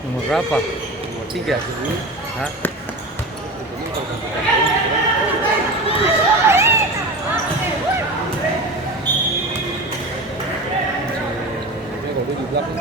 Nomor berapa? Nomor 3. Hah? Di belakang.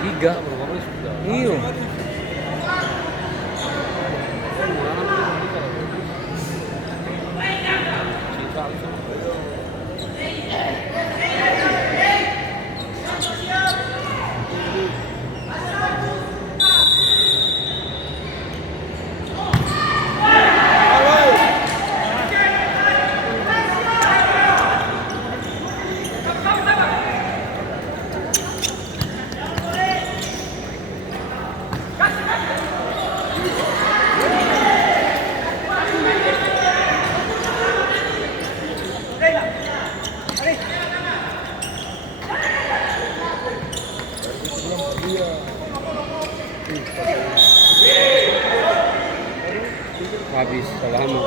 Tiga, berapa sudah? Iya. Habis selama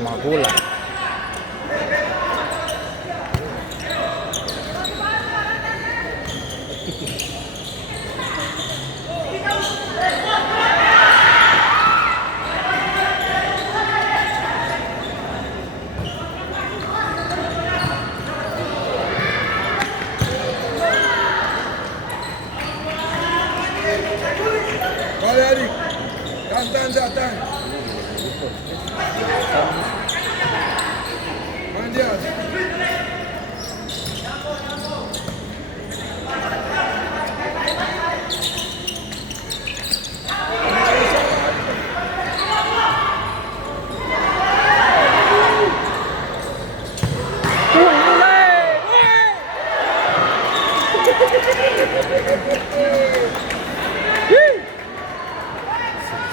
Magola. Vale, Ari. Tan, tan. Mandias.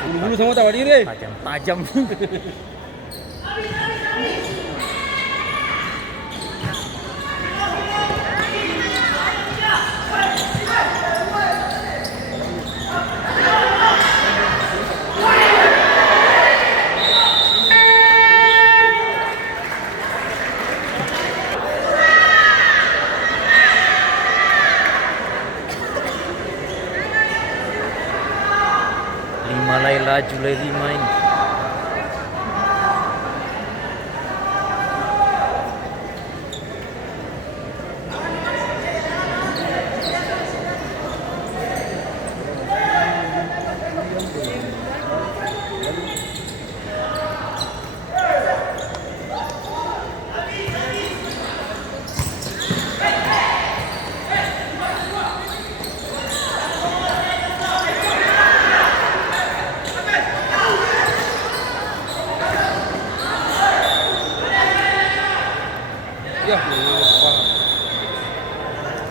Bulu-bulu semua tak balik deh. Tajam. Laila Julai 5 ini. Ya, apa?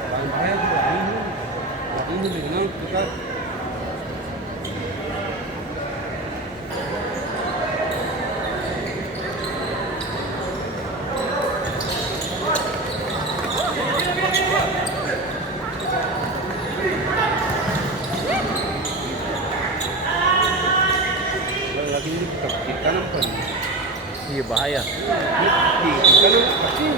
Sampai ini dengan kita lagi ini kaki kanan apa nih? Iya bahaya. Di kanan kaki.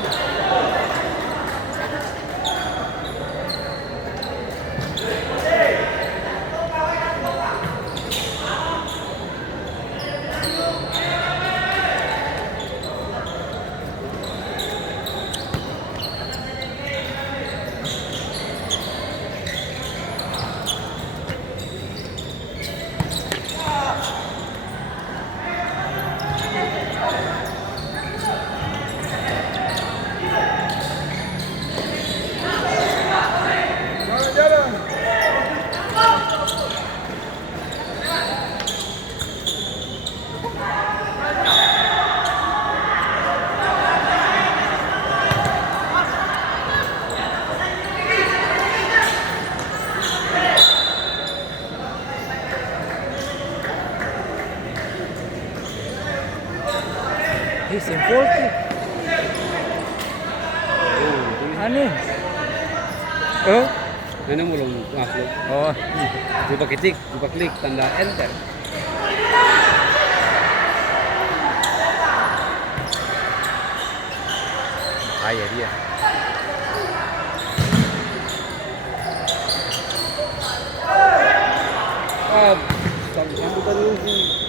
Jalan. Simpul tuh. Aneh. Oh, ini belum upload. Oh, Coba klik tanda enter. bahaya dia. Ah, sambutan dulu sih.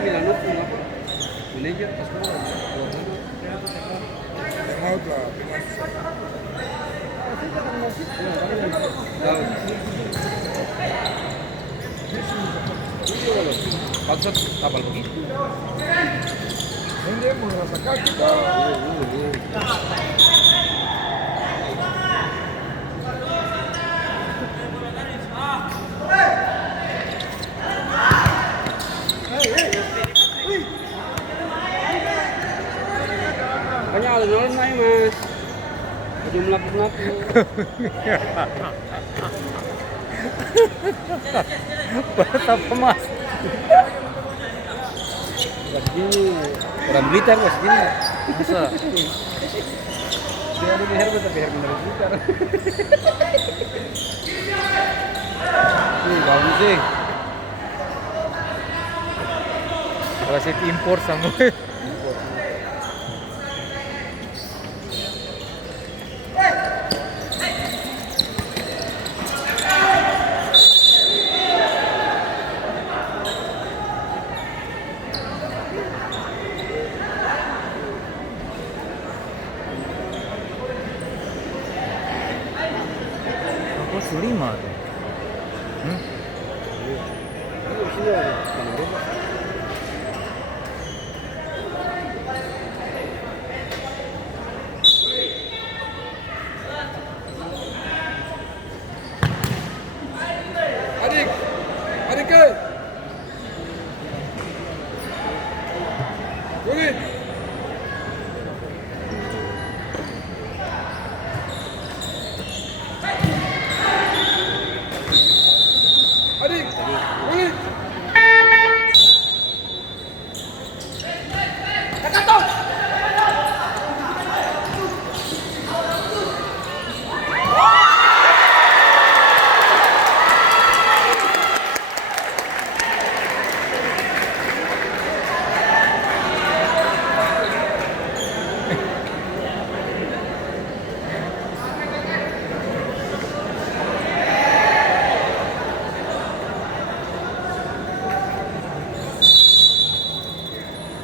Milano kenapa? Manajer pas Otra. Maksud kapal begitu. Ini mau rasakan kita. Banyak alun-alun naik mas. Belum melaku-melaku. Berat apa mas? Pas gini, orang Blitar pas gini. Masa? Dia ada di Herman tapi Herman dari Blitar. Bagus sih. Wasit impor sama. Aku selima tuh. Ini sini ada tanah bebas. Adik. Adik ke. Kulit. Adik. Kulit.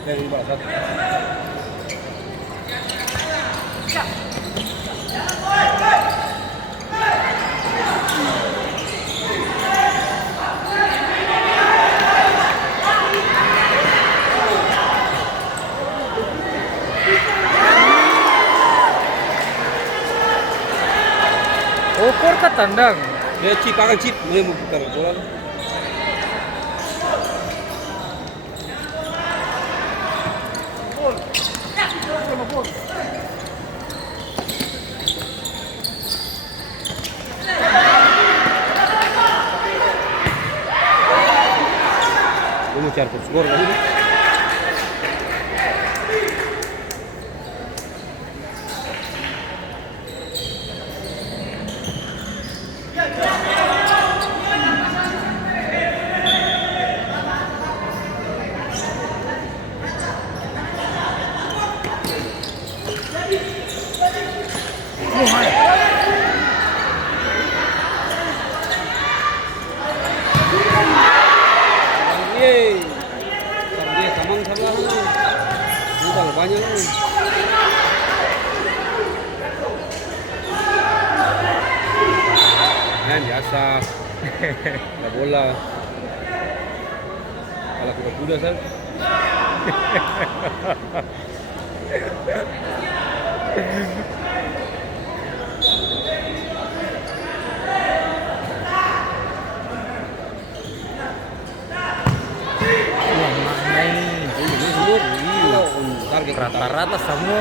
Yang ini balas satu. Oh, Porta tandang. Dia chip akan chip, mulai mau putar bola. Dia mau cari top skor kan? Yeay, ntar dia tamang sebelah sana. Udah banyak nih. Yang biasa, ada bola. Kalau kuda-kuda sah. Wah, mana ini? Ini semua, iya, target Rata-rata semua.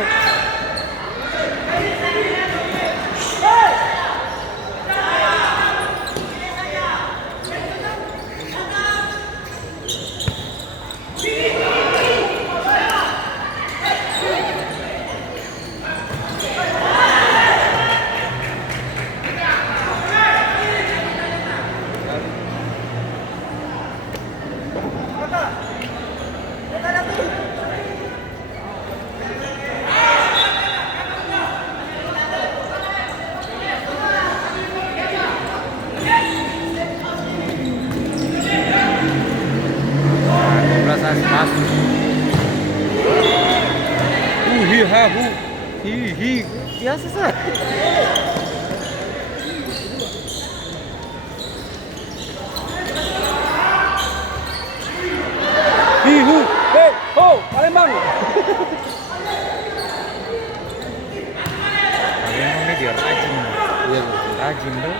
Masuk. Hi ha hu. Hi. Biasa sah. Hi hu. Hey, ho, Palembang. Palembang ini dia rajin. Iya, Rajin tuh.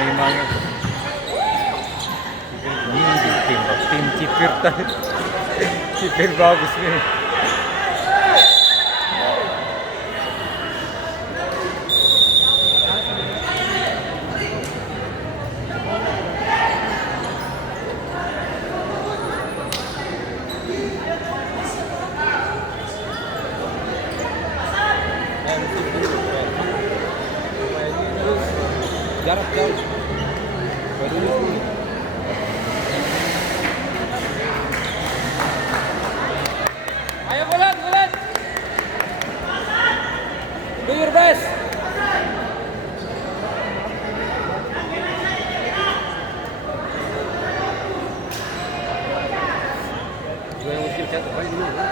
memang ini tim Cipir tadi. Cipir bagus nih. Jarak jauh. Baru ini. Ayo bulan, bulan. Do your best. Gue yang usia jatuh banyak ini.